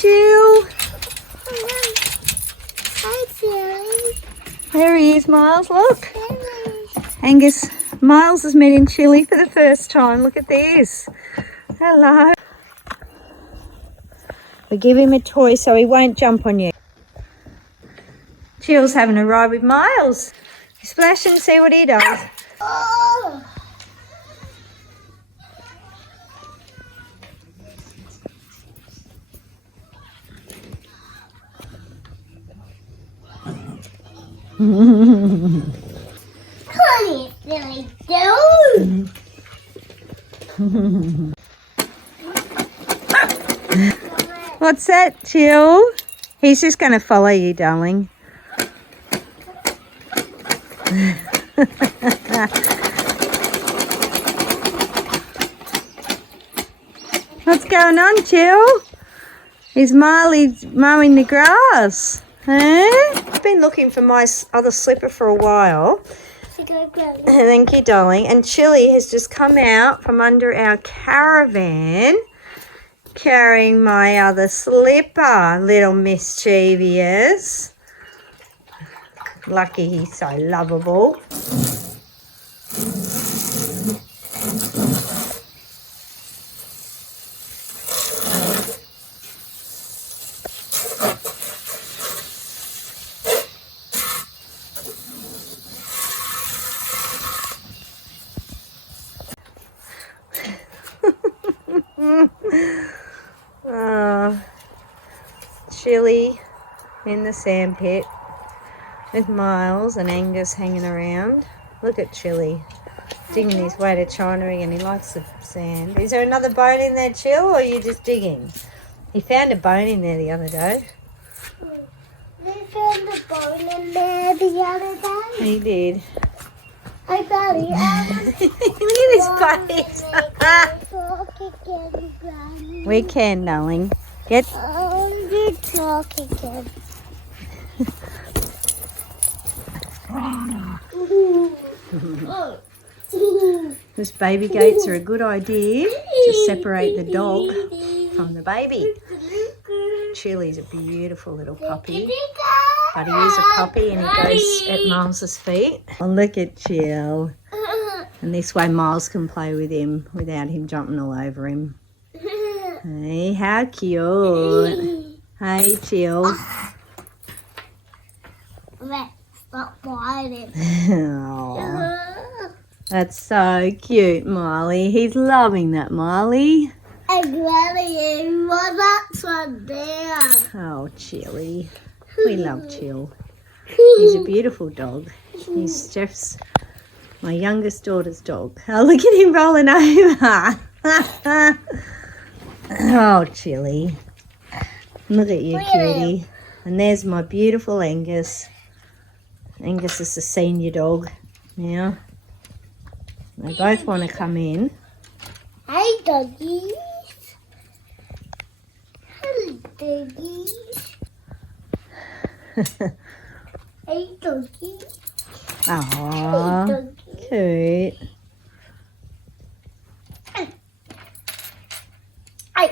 Jill. Hi, Chilli. There he is, Miles. Look. Angus, Miles is meeting Chilli for the first time. Look at this. Hello. We give him a toy so he won't jump on you. Jill's having a ride with Miles. Splash and see what he does. Oh. Really do. What's that, Jill? He's just going to follow you, darling. What's going on, Jill? Is Marley mowing the grass? Huh? I've been looking for my other slipper for a while. Thank you, darling. And Chilli has just come out from under our caravan carrying my other slipper, little mischievous. Lucky he's so lovable. Chilli in the sandpit with Miles and Angus hanging around. Look at Chilli digging his way to China again. He likes the sand. Is there another bone in there, Chill, or are you just digging? He found a bone in there the other day. We found a bone in there the other day. He did. I got it. Look at his face. We can, darling. Get. You talk again. Those baby gates are a good idea to separate the dog from the baby. Chilli's a beautiful little puppy, but he is a puppy and he goes at Miles's feet. Oh, look at Chill. And this way Miles can play with him without him jumping all over him. Hey, how cute. Hey, Chill. Stop whining. Oh, that's so cute, Miley. He's loving that, Miley. I'm ready. Well, that's one there. Oh, Chilli. We love Chill. He's a beautiful dog. He's Stefs, my youngest daughter's dog. Oh, look at him rolling over. Oh, Chilli. Look at you, cutie. And there's my beautiful Angus. Angus is the senior dog now. They both want to come in. Hey, doggies. Hello, doggies. Hey, doggies. Aww, cute. Hey.